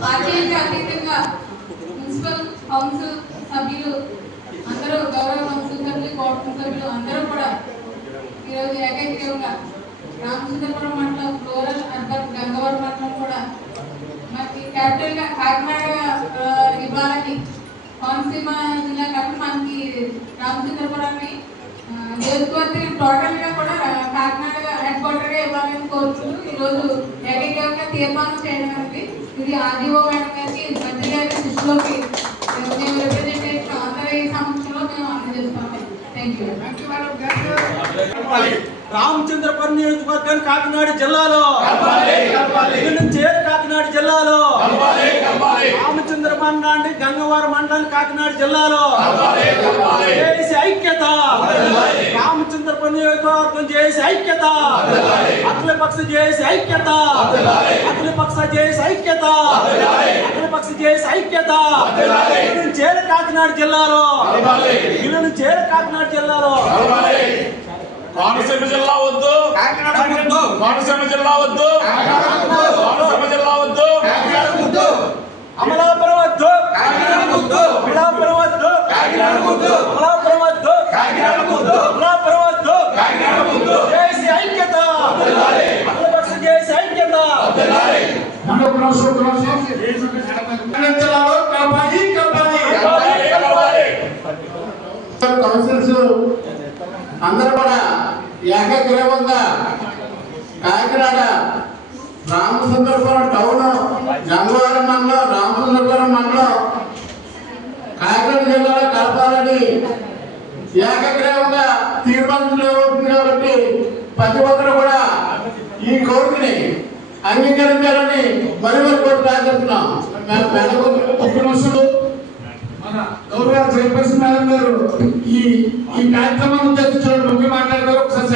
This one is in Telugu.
పార్టీలకు అతీతంగా మున్సిపల్ కౌన్సిల్ సభ్యులు అందరూ గౌరవ కౌన్సిల్ సభ్యులు కోర్టు సభ్యులు అందరూ కూడా ఈరోజు ఏకైక్యంగా రామచంద్రపురం మండలం రూరల్ అర్బన్ గంగవరం మండలం కూడా మనకి క్యాపిటల్గా కాకినాడ ఇవ్వాలని కోనసీమ జిల్లా కాబట్టి మనకి రామచంద్రపురాన్ని ఆ, నియోజకవర్గం టోటల్గా కూడా కాకినాడ హెడ్ క్వార్టర్గా ఇవ్వాలని కోరుకుంటూ ఈ రోజు ఏకైకంగా తీర్మానం చేయడం అనేది ఇది ఆర్డీఓ మేడం గారికి మంత్రి గారి దృష్టిలోకి రామచంద్రపురం నియోజకవర్గం కాకినాడ జిల్లాలో. కాకినాడ జిల్లాలో? రామచంద్ర మండలాన్ని గంగవరం మండలం కాకినాడ జిల్లాలో. చేసి ఐక్యత. రామచంద్రపురం నియోజకవర్గం చేసి ఐక్యత. అఖిల పక్ష చేసి ఐక్యత. అఖిల పక్ష చేసి ఐక్యత. చేసి ఐక్యత. నుంచి ఏడు కాకినాడ జిల్లాలో. ఇల్లు ఏడు కాకినాడ జిల్లాలో. కోనసీమ జిల్లా వద్దు. కోనసీమ జిల్లా వద్దు. కోనసీమ జిల్లా వద్దు. అమలాపురం వద్దు. అమలాపురం వద్దు. అమలాపురం వద్దు. అమలాపురం వద్దు చేసి ఐక్యత అఖిలపక్ష చేసి ఐక్యత కౌన్సిల్స్ అందరూ కూడా ఏకగ్రీవంగా కాకినాడ రామచంద్రపురం టౌన్ గంగవరం మండలం రామచంద్రపురం మండలం కాకినాడ జిల్లాలో కలపాలని ఏకగ్రీవంగా తీర్మానించబడుతుంది కాబట్టి ప్రతి ఒక్కరు కూడా ఈ కోరికని అంగీకరించాలని మరి మరి కోరి ప్రార్థిస్తున్నాం మే- మేడం ఒక్క నిమిషం మన గౌరవ చైర్పర్సన్ మేడం గారు ఈ ఈ కార్యక్రమం ఉద్దేశించిన ముఖ్య మాట్లాడారు ఒకసారి